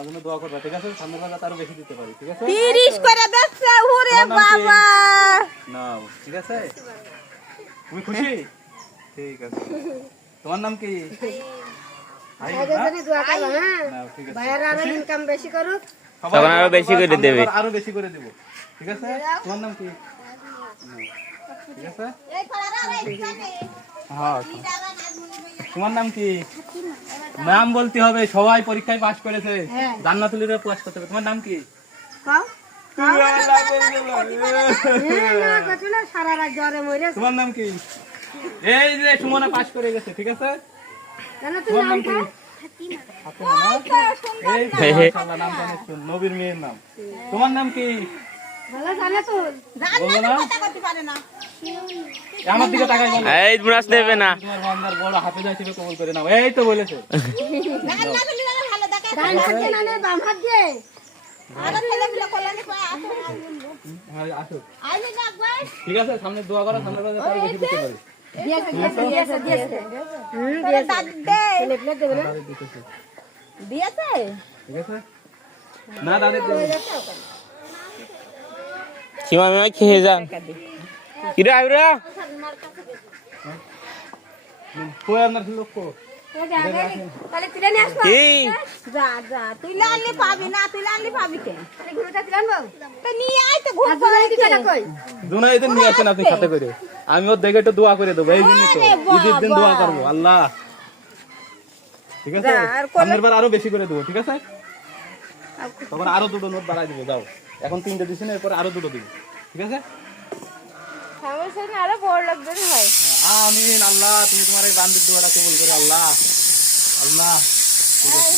আমার জন্য দোয়া করবে, ঠিক আছে? সামনের বার যাতে আরো বেশি দিতে পারি, ঠিক আছে? 30 করে দিচ্ছে, ওরে বাবা। নাও, ঠিক আছে? তুমি খুশি? ঠিক আছে। তোমার নাম কি? ভাইদের জন্য দোয়া করো, হ্যাঁ? নাও, ঠিক আছে। ভাইয়েরা আরো ইনকাম বেশি করুক। সবাই আরো বেশি করে সামনের দেবে। বার আরো বেশি করে দেব, ঠিক আছে? তোমার নাম কি? ঠিক আছে? হ্যাঁ, তোমার নাম কি? নাম বলতে হবে, সবাই পরীক্ষায় পাস করেছে, জান্নাতুল পাস করতে হবে। তোমার নাম কি? খাও। সারা রাত জ্বরে মরে তোমার নাম কি? এই যে সুমনা পাস করে গেছে, ঠিক আছে? তোমার নাম কি? ফাতেমা না? এই তো, মাশাআল্লাহ, নামটা অনেক সুন্দর, নবীর মেয়ের নাম। তোমার নাম কি? ভালো জানে তো। বলবো না? আমার দিকে তাকাই বলো। এই বোনাস নেবে না। তোমার বান্দার বড় হাফেজ হিসেবে কবুল করে নাও। এই তো বলেছে। ডান হাত দিয়ে না নে, বাম হাত দিয়ে। হ্যাঁ, আসো। ঠিক আছে, সামনে দোয়া করো, সামনে বার যাতে আরো বেশি দিতে পারি। দিয়েছে। ছেলে প্লেট দেবে না? দাঁড়িয়ে দিতেছে, দিয়েছে? ঠিক আছে? না, দাঁড়িয়ে দেবে। সীমা মিমা খেয়ে যান। কিরে আইরা? কই আপনার লোক কো? তাহলে তুলে নিয়ে আসবো। কি? যা যা, তুই লানলি পাবি না, তুই লানলি পাবি কে? তাহলে ঘুরোটা তুলে আনবো। তো নিয়ে আয় তো, ঘুর আর দুলাই দিকে কই? দুনাইতে নিয়ে আসেন আপনি সাথে করে। আমি ওর দেখে একটু দোয়া করে দেবো, এই জন্যই তো ঈদের দিন দোয়া করবো। আল্লাহ, ঠিক আছে? সামনের বার আরো বেশি করে দেবো, ঠিক আছে? তখন আরো দুটো নোট বাড়াই দেবো। যাও, এখন 3টে দিছি না, এরপর আরো 2টো দিব, ঠিক আছে? আরো বড় লাগবে ভাই। আমিন। আল্লাহ, তুমি তোমার এই বান্দির দোয়াটা কবুল করে। আল্লাহ, আল্লাহ, ঠিক আছে?